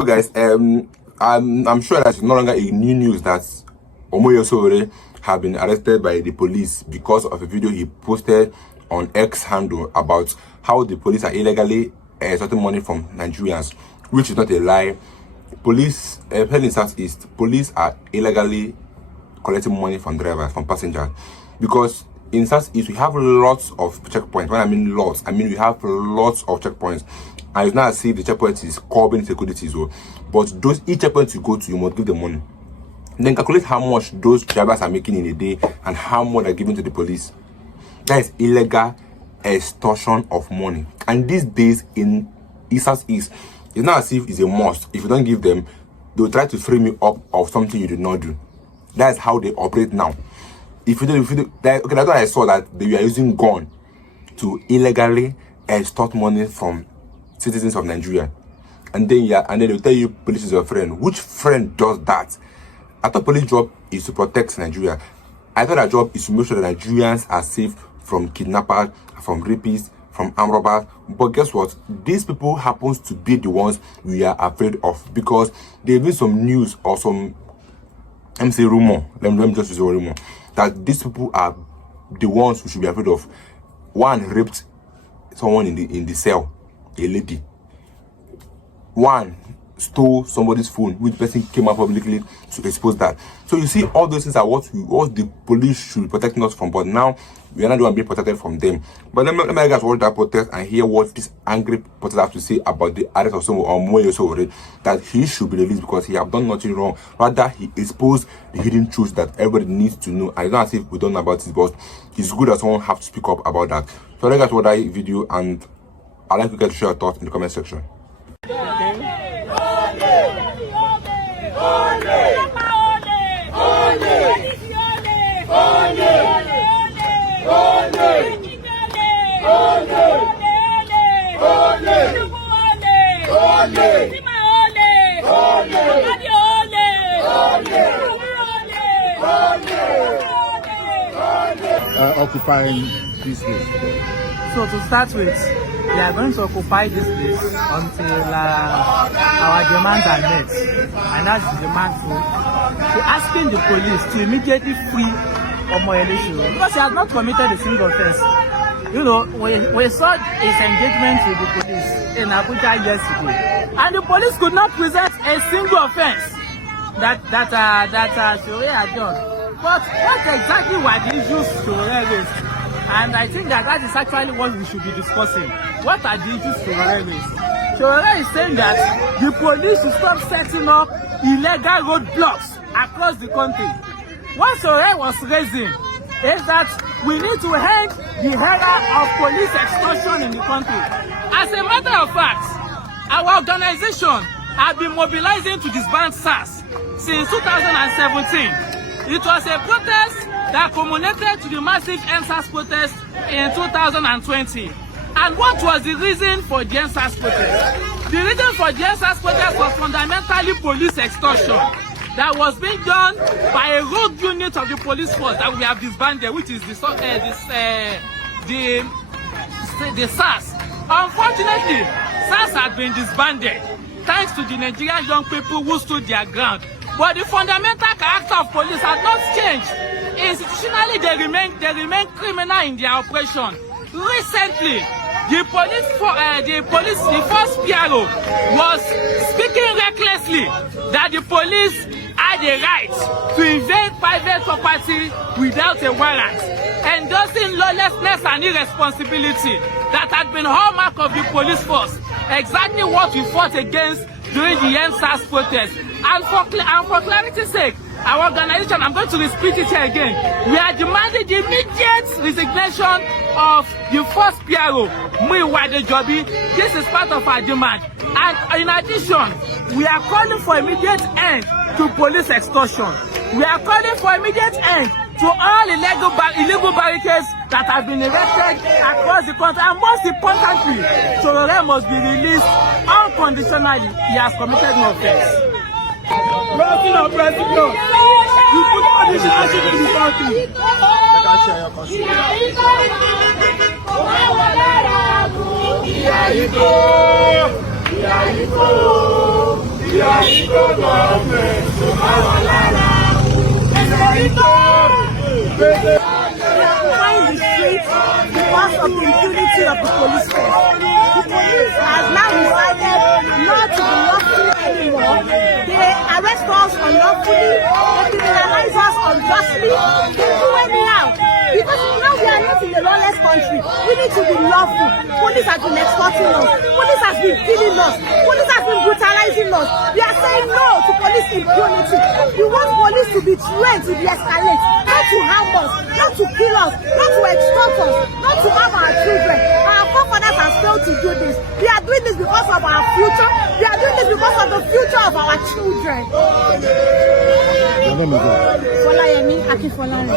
So guys, I'm sure that it's no longer a new news that Sowore have been arrested by the police because of a video he posted on X handle about how the police are illegally extorting money from Nigerians, which is not a lie. Police, in Southeast, police are illegally collecting money from drivers, from passengers, because in Southeast we have lots of checkpoints. When I mean lots, I mean we have lots of checkpoints. And it's not as if the checkpoint is curbing security, so but each checkpoint you go to, you must give them money. Then calculate how much those drivers are making in a day and how much they're giving to the police. That is illegal extortion of money. And these days in Southeast, it's not as if it's a must. If you don't give them, they'll try to frame you up of something you did not do. That's how they operate now. If you do, that's why I saw that they were using gun to illegally extort money from citizens of Nigeria. And then they'll tell you police is your friend. Which friend does that? I thought police job is to protect Nigeria. I thought our job is to make sure that Nigerians are safe from kidnappers, from rapists, from armed robbers. But guess what? These people happens to be the ones we are afraid of, because there's been some news or some rumor. Let me just use a rumor that these people are the ones we should be afraid of. One raped someone in the cell, a lady. One stole somebody's phone, which person came out publicly to expose that. So you see, all those things are what the police should be protecting us from, but now we are not the one being protected from them. But let me guys watch that protest and hear what this angry protest have to say about the arrest of Sowore, that he should be released because he have done nothing wrong. Rather, he exposed the hidden truths that everybody needs to know. And it's not as if we don't know about this, but it's good that someone have to speak up about that. So let guys watch that video, and I'd like you guys to share your thoughts in the comment section. Occupying this place. So to start with, we are going to occupy this place until our demands are met, and that's the demand for asking the police to immediately free Sowore, because he has not committed a single offense. You know, we saw his engagement with the police in Abuja yesterday, and the police could not present a single offense that Sowore had done. But what exactly were the issues Sowore raised? And I think that is actually what we should be discussing. What are the issues Sowore raised? Sowore is saying that the police should stop setting up illegal roadblocks across the country. What Sowore was raising is that we need to end the era of police extortion in the country. As a matter of fact, our organization has been mobilizing to disband SARS since 2017. It was a protest that culminated to the massive NSAS protest in 2020. And what was the reason for the NSAS protest? The reason for the NSAS protest was fundamentally police extortion that was being done by a rogue unit of the police force that we have disbanded, which is the SARS. Unfortunately, SARS had been disbanded thanks to the Nigerian young people who stood their ground. But the fundamental character of police has not changed. Institutionally, they remain criminal in their operation. Recently, the first PRO was speaking recklessly that the police had a right to invade private property without a warrant, endorsing lawlessness and irresponsibility that had been hallmark of the police force. Exactly what we fought against during the NSAS protest. And for clarity's sake, our organization, I'm going to repeat it here again, we are demanding the immediate resignation of the first PRO, Muyiwa Adejobi. This is part of our demand. And in addition, we are calling for immediate end to police extortion. We are calling for immediate end to all illegal barricades that have been erected across the country. And most importantly, Sowore must be released unconditionally. He has committed no offense. President of President, you put conditionalship in the country. Let us share your concern. occupying the streets because of the impunity of the police force. The police has now decided not to be lawful anymore. They arrest us unlawfully, they criminalize us unjustly, they do anyhow. Because now we are not in a lawless country. We need to be lawful. Police has been extorting us. Police has been killing us. Police has been brutalizing us. We are saying no to police impunity. We want police to be trained to de-escalate, not to harm us, not to kill us, not to extort us, not to harm our children. Our forefathers have failed to do this. We are doing this because of our future. We are doing this because of the future of our children. Folayemi Akinfolare.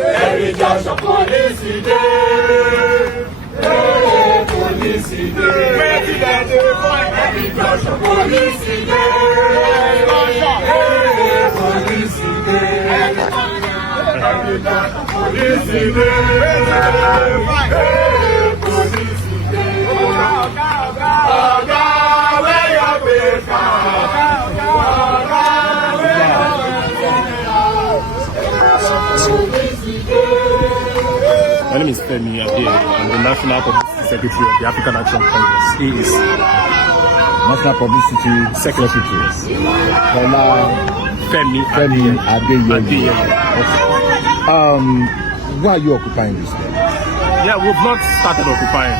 Every judge of police today. Police today. President dey fight every judge of police today. Police today. Every judge of police today. Police today. Oga, where your paper? My name is Femi Ade. I'm the National Publicity Secretary of the African Action Congress. AAC. National Publicity Secretary. Femi Ade. Why are you occupying this day? Yeah, we've not started occupying.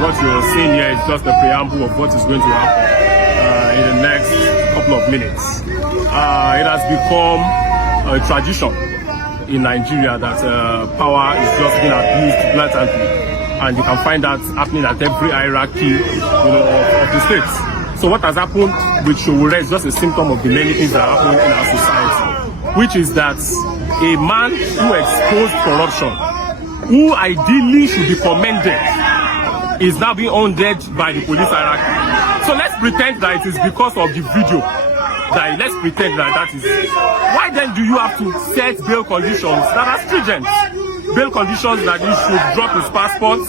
What you're seeing here is just the preamble of what is going to happen in the next couple of minutes. It has become a tradition in Nigeria that power is just being abused blatantly, and you can find that happening at every hierarchy, of the states. So what has happened with Sowore is just a symptom of the many things that are happening in our society, which is that a man who exposed corruption, who ideally should be commended, is now being hounded by the police hierarchy. So let's pretend that it is because of the video. Let's pretend that is. Why then do you have to set bail conditions that are stringent? Bail conditions that he should drop his passport,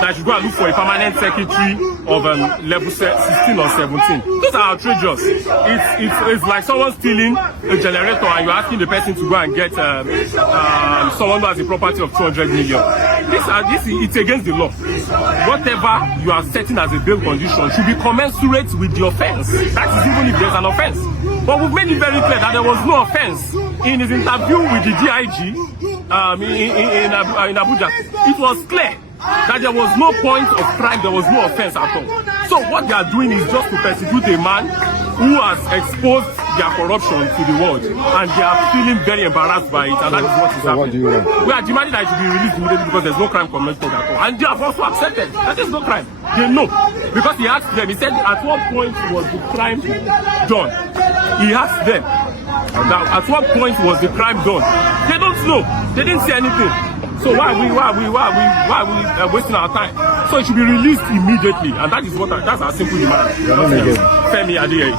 that he should go and look for a permanent secretary of level 16 or 17. Those are outrageous. It's like someone stealing a generator and you're asking the person to go and get someone who has a property of 200 million. It's against the law. Whatever you are setting as a bail condition should be commensurate with the offense. That is even if there's an offense. But we've made it very clear that there was no offense. In his interview with the DIG in Abuja, it was clear that there was no point of crime, there was no offense at all. So what they are doing is just to persecute a man who has exposed their corruption to the world, and they are feeling very embarrassed by it, and that is what is happening. What do you want? We are demanding that it should be released immediately because there's no crime committed at all, and they have also accepted that there's no crime. They know, because he asked them, he said, at what point was the crime done? He asked them, at what point was the crime done? They don't know. They didn't say anything. So why are we wasting our time? So it should be released immediately, and that is that's our simple demand. Femi Ade.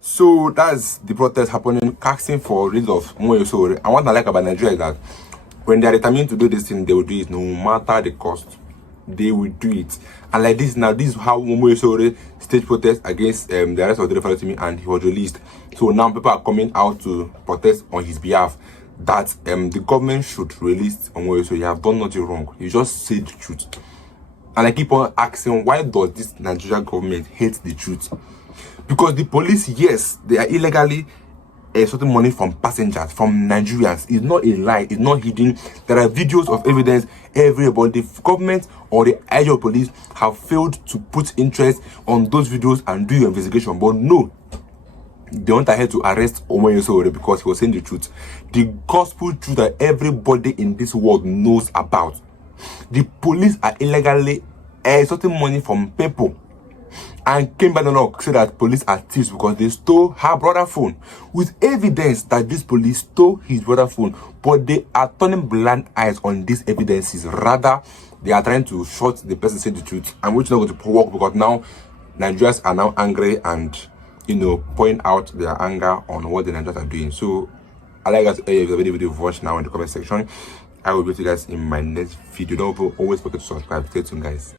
So that's the protest happening, casting for release of Sowore. And what I like about Nigeria is that when they are determined to do this thing, they will do it no matter the cost. They will do it. And like this now, this is how Sowore staged protest against the arrest of the referee, and he was released. So now people are coming out to protest on his behalf that the government should release Sowore. You have done nothing wrong. You just said the truth. And I keep on asking, why does this Nigerian government hate the truth? Because the police, yes, they are illegally extorting money from passengers, from Nigerians. It's not a lie. It's not hidden. There are videos of evidence everywhere. The government or the Nigerian police have failed to put interest on those videos and do your investigation. But no, they went ahead to arrest Sowore because he was saying the truth. The gospel truth that everybody in this world knows about. The police are illegally extorting money from people. And came back and said that police are thieves because they stole her brother's phone, with evidence that this police stole his brother's phone. But they are turning blind eyes on these evidences. Rather, they are trying to shut the person say the truth, and which is not going to work, because now Nigerians are now angry and, you know, point out their anger on what the Nigerians are doing. So I like us. If you have any video, watch now in the comment section. I will be with you guys in my next video. Don't always forget to subscribe. Stay tuned, guys.